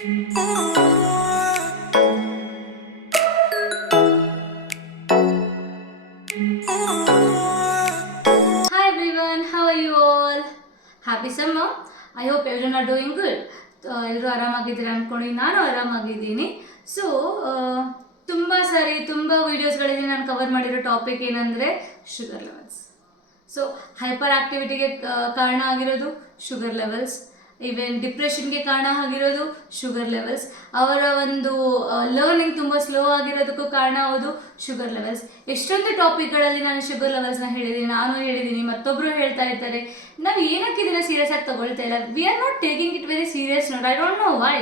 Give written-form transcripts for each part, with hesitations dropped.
Hi everyone, how are you all? Happy summer. I hope everyone are doing good. ಎಲ್ಲರೂ ಆರಾಮಾಗಿದ್ದೀರಾ ಅಂದ್ಕೊಂಡು ನಾನು ಆರಾಮಾಗಿದ್ದೀನಿ. So ತುಂಬ ವೀಡಿಯೋಸ್ಗಳಲ್ಲಿ ನಾನು ಕವರ್ ಮಾಡಿರೋ ಟಾಪಿಕ್ ಏನಂದರೆ ಶುಗರ್ ಲೆವೆಲ್ಸ್. ಸೊ ಹೈಪರ್ ಆಕ್ಟಿವಿಟಿಗೆ ಕಾರಣ ಆಗಿರೋದು ಶುಗರ್ ಲೆವೆಲ್ಸ್, ಈವನ್ ಡಿಪ್ರೆಷನ್ಗೆ ಕಾರಣ ಆಗಿರೋದು ಶುಗರ್ ಲೆವೆಲ್ಸ್, ಅವರ ಒಂದು ಲರ್ನಿಂಗ್ ತುಂಬ ಸ್ಲೋ ಆಗಿರೋದಕ್ಕೂ ಕಾರಣ ಹೌದು ಶುಗರ್ ಲೆವೆಲ್ಸ್. ಎಷ್ಟೊಂದು ಟಾಪಿಕ್ಗಳಲ್ಲಿ ನಾನು ಶುಗರ್ ಲೆವೆಲ್ಸ್ನ ಹೇಳಿದ್ದೀನಿ, ನಾನು ಹೇಳಿದ್ದೀನಿ, ಮತ್ತೊಬ್ಬರು ಹೇಳ್ತಾ ಇರ್ತಾರೆ. ನಾವು ಏನಕ್ಕೆ ಇದನ್ನು ಸೀರಿಯಸ್ ಆಗಿ ತಗೊಳ್ತಾ ಇಲ್ಲ. We are not taking it very serious note. I don't know why.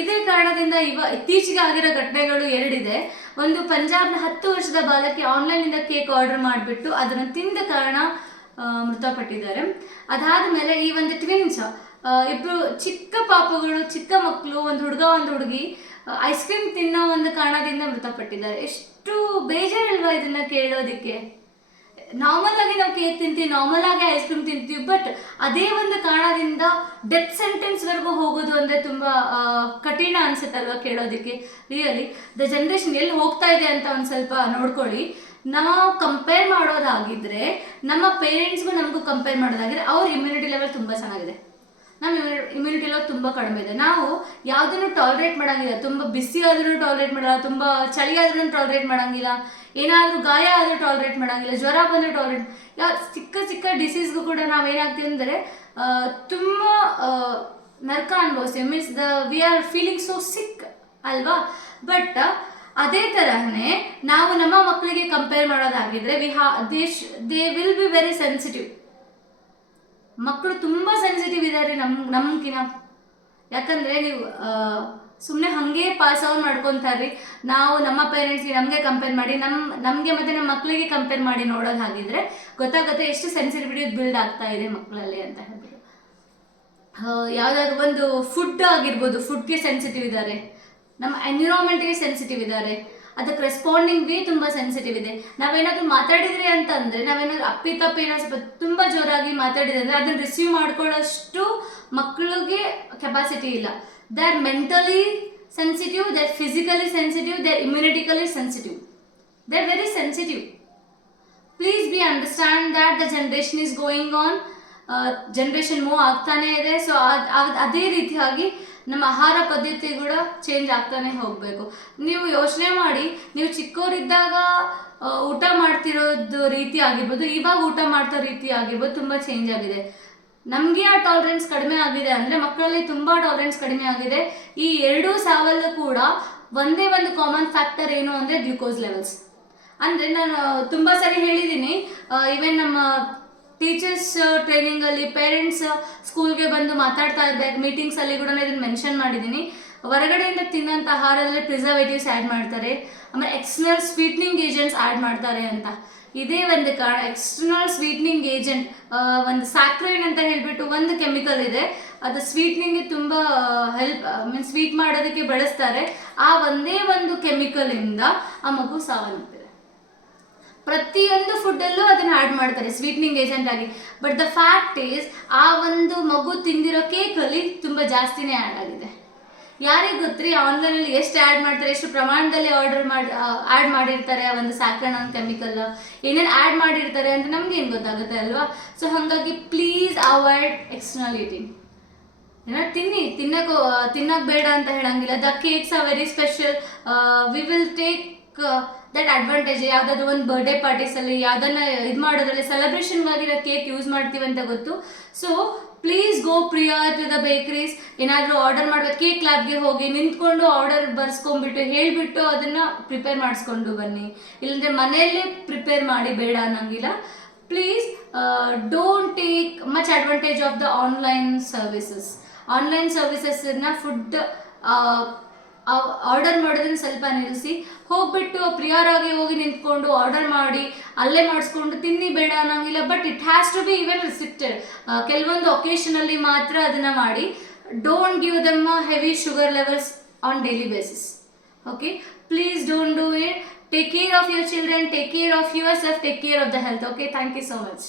ಇದೇ ಕಾರಣದಿಂದ ಇತ್ತೀಚೆಗೆ ಆಗಿರೋ ಘಟನೆಗಳು ಎರಡಿದೆ. ಒಂದು, ಪಂಜಾಬ್ನ 10 ವರ್ಷದ ಬಾಲಕಿ ಆನ್ಲೈನಿಂದ ಕೇಕ್ ಆರ್ಡರ್ ಮಾಡಿಬಿಟ್ಟು ಅದನ್ನು ತಿಂದ ಕಾರಣ ಮೃತಪಟ್ಟಿದ್ದಾರೆ. ಅದಾದ ಮೇಲೆ ಈ ಒಂದು ಟ್ವಿನ್ಸ್ ಇಬ್ಬರು ಚಿಕ್ಕ ಪಾಪುಗಳು, ಚಿಕ್ಕ ಮಕ್ಕಳು, ಒಂದು ಹುಡುಗ ಒಂದು ಹುಡುಗಿ ಐಸ್ ಕ್ರೀಮ್ ತಿನ್ನೋ ಒಂದು ಕಾರಣದಿಂದ ಮೃತಪಟ್ಟಿದ್ದಾರೆ. ಎಷ್ಟು ಬೇಜಾರಿಲ್ವಾ ಇದನ್ನ ಕೇಳೋದಕ್ಕೆ? ನಾರ್ಮಲ್ ಆಗಿ ನಾವು ಕೇಕ್ ತಿಂತೀವಿ, ನಾರ್ಮಲ್ ಆಗಿ ಐಸ್ ಕ್ರೀಮ್ ತಿಂತೀವಿ, ಬಟ್ ಅದೇ ಒಂದು ಕಾರಣದಿಂದ ಡೆತ್ ಸೆಂಟೆನ್ಸ್ವರೆಗೂ ಹೋಗೋದು ಅಂದರೆ ತುಂಬ ಕಠಿಣ ಅನ್ಸುತ್ತಲ್ವ ಕೇಳೋದಕ್ಕೆ. ರಿಯಲಿ ದ ಜನ್ರೇಷನ್ ಎಲ್ಲಿ ಹೋಗ್ತಾ ಇದೆ ಅಂತ ಒಂದು ಸ್ವಲ್ಪ ನೋಡ್ಕೊಳ್ಳಿ. ನಾವು ಕಂಪೇರ್ ಮಾಡೋದಾಗಿದ್ರೆ, ನಮ್ಮ ಪೇರೆಂಟ್ಸ್ಗೂ ನಮಗೂ ಕಂಪೇರ್ ಮಾಡೋದಾಗಿದ್ರೆ ಅವ್ರ ಇಮ್ಯುನಿಟಿ ಲೆವೆಲ್ ತುಂಬ ಚೆನ್ನಾಗಿದೆ, ನಮ್ಮ ಇಮ್ಯುನಿಟಿ ಲೆವೆಲ್ ತುಂಬ ಕಡಿಮೆ ಇದೆ. ನಾವು ಯಾವುದನ್ನು ಟಾಲರೇಟ್ ಮಾಡೋಂಗಿಲ್ಲ, ತುಂಬ ಬಿಸಿ ಆದ್ರೂ ಟಾಲರೇಟ್ ಮಾಡಲ್ಲ, ತುಂಬ ಚಳಿ ಆದ್ರೂ ಟಾಲರೇಟ್ ಮಾಡೋಂಗಿಲ್ಲ, ಏನಾದರೂ ಗಾಯ ಆದರೂ ಟಾಲರೇಟ್ ಮಾಡೋಂಗಿಲ್ಲ, ಜ್ವರ ಬಂದರೂ ಟಾಲರೇಟ್, ಚಿಕ್ಕ ಚಿಕ್ಕ ಡಿಸೀಸ್ಗೂ ಕೂಡ ನಾವೇನಾಗ್ತೀವಿ ಅಂದರೆ ತುಂಬ ನರ್ಕ ಅನುಭವಿಸ್ತೀವಿ. Means we are feeling so sick ಅಲ್ವಾ? ಬಟ್ ಅದೇ ತರಹನೇ ನಾವು ನಮ್ಮ ಮಕ್ಕಳಿಗೆ ಕಂಪೇರ್ ಮಾಡೋದಾಗಿದ್ರೆ they will be very sensitive. ಮಕ್ಕಳು ತುಂಬ ಸೆನ್ಸಿಟಿವ್ ಇದ್ದಾರೆ ನಮ್ಗಿನ. ಯಾಕಂದರೆ ನೀವು ಸುಮ್ಮನೆ ಹಾಗೆ ಪಾಸ್ ಔಟ್ ಮಾಡ್ಕೊತಾರ್ರಿ. ನಾವು ನಮ್ಮ ಪೇರೆಂಟ್ಸ್ಗೆ ನಮಗೆ ಕಂಪೇರ್ ಮಾಡಿ ನಮಗೆ ಮತ್ತು ನಮ್ಮ ಮಕ್ಕಳಿಗೆ ಕಂಪೇರ್ ಮಾಡಿ ನೋಡೋದಾಗಿದ್ರೆ ಗೊತ್ತಾಗುತ್ತೆ ಎಷ್ಟು ಸೆನ್ಸಿಟಿವಿಟಿ ಬಿಲ್ಡ್ ಆಗ್ತಾ ಇದೆ ಮಕ್ಕಳಲ್ಲಿ ಅಂತ ಹೇಳ್ಬಿಟ್ಟು. ಯಾವುದಾದ್ರು ಒಂದು ಫುಡ್ ಆಗಿರ್ಬೋದು, ಫುಡ್ಗೆ ಸೆನ್ಸಿಟಿವ್ ಇದ್ದಾರೆ, ನಮ್ಮ ಎನ್ವಿರಾನ್ಮೆಂಟ್ಗೆ ಸೆನ್ಸಿಟಿವ್ ಇದ್ದಾರೆ, ಅದಕ್ಕೆ ರೆಸ್ಪಾಂಡಿಂಗ್ ವೇ ತುಂಬ ಸೆನ್ಸಿಟಿವ್ ಇದೆ. ನಾವೇನಾದರೂ ಮಾತಾಡಿದ್ರಿ ಅಂತಂದರೆ, ನಾವೇನಾದ್ರು ಅಪ್ಪಿತಪ್ಪಿ ಏನೋ ಸ್ವಲ್ಪ ತುಂಬ ಜೋರಾಗಿ ಮಾತಾಡಿದ್ರೆ ಅಂದರೆ ಅದನ್ನು ರಿಸೀವ್ ಮಾಡ್ಕೊಳ್ಳೋಷ್ಟು ಮಕ್ಕಳಿಗೆ ಕೆಪಾಸಿಟಿ ಇಲ್ಲ. They are mentally sensitive, they are physically sensitive, they are immunitically sensitive, they are very sensitive. Please be understand that the generation is going on. Generation move ಆಗ್ತಾನೇ ಇದೆ. ಸೊ ಅದೇ ರೀತಿಯಾಗಿ ನಮ್ಮ ಆಹಾರ ಪದ್ಧತಿ ಕೂಡ ಚೇಂಜ್ ಆಗ್ತಾನೆ ಹೋಗಬೇಕು. ನೀವು ಯೋಚನೆ ಮಾಡಿ, ನೀವು ಚಿಕ್ಕವರಿದ್ದಾಗ ಊಟ ಮಾಡ್ತಿರೋದು ರೀತಿ ಆಗಿರ್ಬೋದು, ಇವಾಗ ಊಟ ಮಾಡ್ತಿರೋ ರೀತಿ ಆಗಿರ್ಬೋದು, ತುಂಬ ಚೇಂಜ್ ಆಗಿದೆ. ನಮಗೆ ಆ ಟಾಲರೆನ್ಸ್ ಕಡಿಮೆ ಆಗಿದೆ ಅಂದರೆ ಮಕ್ಕಳಲ್ಲಿ ತುಂಬ ಟಾಲರೆನ್ಸ್ ಕಡಿಮೆ ಆಗಿದೆ. ಈ ಎರಡೂ ಸಾವಲ್ಲೂ ಕೂಡ ಒಂದೇ ಒಂದು ಕಾಮನ್ ಫ್ಯಾಕ್ಟರ್ ಏನು ಅಂದರೆ ಗ್ಲೂಕೋಸ್ ಲೆವೆಲ್ಸ್. ಅಂದರೆ ನಾನು ತುಂಬ ಸರಿ ಹೇಳಿದ್ದೀನಿ, ಈವನ್ ನಮ್ಮ ಟೀಚರ್ಸ್ ಟ್ರೈನಿಂಗಲ್ಲಿ ಪೇರೆಂಟ್ಸ್ ಸ್ಕೂಲ್ಗೆ ಬಂದು ಮಾತಾಡ್ತಾ ಇರ್ಬೇಕು, ಮೀಟಿಂಗ್ಸಲ್ಲಿ ಕೂಡ ಇದನ್ನು ಮೆನ್ಷನ್ ಮಾಡಿದ್ದೀನಿ. ಹೊರಗಡೆಯಿಂದ ತಿನ್ನೋಂಥ ಆಹಾರದಲ್ಲಿ ಪ್ರಿಸರ್ವೇಟಿವ್ಸ್ ಆ್ಯಡ್ ಮಾಡ್ತಾರೆ, ಆಮೇಲೆ ಎಕ್ಸ್ಟರ್ನಲ್ ಸ್ವೀಟ್ನಿಂಗ್ ಏಜೆಂಟ್ಸ್ ಆ್ಯಡ್ ಮಾಡ್ತಾರೆ ಅಂತ. ಇದೇ ಒಂದು ಕಾರಣ. ಎಕ್ಸ್ಟರ್ನಲ್ ಸ್ವೀಟ್ನಿಂಗ್ ಏಜೆಂಟ್, ಒಂದು ಸ್ಯಾಕ್ರೈನ್ ಅಂತ ಹೇಳಿಬಿಟ್ಟು ಒಂದು ಕೆಮಿಕಲ್ ಇದೆ, ಅದು ಸ್ವೀಟ್ನಿಂಗ್ಗೆ ತುಂಬ ಮೀನ್ಸ್ ಸ್ವೀಟ್ ಮಾಡೋದಕ್ಕೆ ಬಳಸ್ತಾರೆ. ಆ ಒಂದೇ ಒಂದು ಕೆಮಿಕಲಿಂದ ಆ ಮಗು ಸಾವನ್ನಪ್ಪಿದೆ. ಪ್ರತಿಯೊಂದು ಫುಡ್ಡಲ್ಲೂ ಅದನ್ನು ಆ್ಯಡ್ ಮಾಡ್ತಾರೆ ಸ್ವೀಟ್ನಿಂಗ್ ಏಜೆಂಟ್ ಆಗಿ. ಬಟ್ ದ ಫ್ಯಾಕ್ಟ್ ಈಸ್, ಆ ಒಂದು ಮಗು ತಿಂದಿರೋ ಕೇಕಲ್ಲಿ ತುಂಬ ಜಾಸ್ತಿನೇ ಆ್ಯಡ್ ಆಗಿದೆ. ಯಾರಿಗೆ ಗೊತ್ತ್ರಿ ಆನ್ಲೈನಲ್ಲಿ ಎಷ್ಟು ಆ್ಯಡ್ ಮಾಡ್ತಾರೆ, ಎಷ್ಟು ಪ್ರಮಾಣದಲ್ಲಿ ಆ್ಯಡ್ ಮಾಡಿರ್ತಾರೆ ಆ ಒಂದು ಸ್ಯಾಕ್ರನ್ ಅನ್ನೋ ಕೆಮಿಕಲ್, ಏನೇನು ಆ್ಯಡ್ ಮಾಡಿರ್ತಾರೆ ಅಂತ ನಮ್ಗೇನು ಗೊತ್ತಾಗುತ್ತೆ ಅಲ್ವಾ? ಸೊ ಹಾಗಾಗಿ ಪ್ಲೀಸ್ ಅವಾಯ್ಡ್ ಎಕ್ಸ್ಟರ್ನಲ್ ಈಟಿಂಗ್. ಏನೋ ತಿನ್ನೋಕೆ ಬೇಡ ಅಂತ ಹೇಳಂಗಿಲ್ಲ. The cakes are very special. We will take that advantage. ಯಾವುದಾದ್ರು ಒಂದು ಬರ್ಡೇ ಪಾರ್ಟೀಸಲ್ಲಿ ಯಾವುದನ್ನ ಇದು ಮಾಡೋದ್ರಲ್ಲಿ ಸೆಲೆಬ್ರೇಷನ್ಗಾಗಿರೋ ಕೇಕ್ ಯೂಸ್ ಮಾಡ್ತೀವಿ ಅಂತ ಗೊತ್ತು. So please go prior to the bakeries. ಏನಾದರೂ ಆರ್ಡರ್ ಮಾಡಬೇಕು, ಕೇಕ್ ಲ್ಯಾಬ್ಗೆ ಹೋಗಿ ನಿಂತ್ಕೊಂಡು ಆರ್ಡರ್ ಬರ್ಸ್ಕೊಂಡ್ಬಿಟ್ಟು ಹೇಳಿಬಿಟ್ಟು ಅದನ್ನು ಪ್ರಿಪೇರ್ ಮಾಡಿಸ್ಕೊಂಡು ಬನ್ನಿ. ಇಲ್ಲಾಂದರೆ ಮನೆಯಲ್ಲೇ ಪ್ರಿಪೇರ್ ಮಾಡಿ, ಬೇಡ ಅನ್ನೋಂಗಿಲ್ಲ. Please don't take much advantage of the online services. Online ಸರ್ವಿಸಸ್ನ ಫುಡ್ ಆರ್ಡರ್ ಮಾಡೋದನ್ನ ಸ್ವಲ್ಪ ನಿಲ್ಲಿಸಿ, ಹೋಗ್ಬಿಟ್ಟು ಪ್ರಿಯರ್ ಆಗಿ ಹೋಗಿ ನಿಂತ್ಕೊಂಡು ಆರ್ಡರ್ ಮಾಡಿ ಅಲ್ಲೇ ಮಾಡಿಸ್ಕೊಂಡು ತಿನ್ನಿ, ಬೇಡ ಅನ್ನೋಂಗಿಲ್ಲ. But it has to be even restricted. ಕೆಲವೊಂದು ಒಕೇಶನಲ್ಲಿ ಮಾತ್ರ ಅದನ್ನು ಮಾಡಿ. Don't give them heavy sugar levels on daily basis. Okay, please don't do it. Take care of your children, take care of yourself, take care of the health. Okay, thank you so much.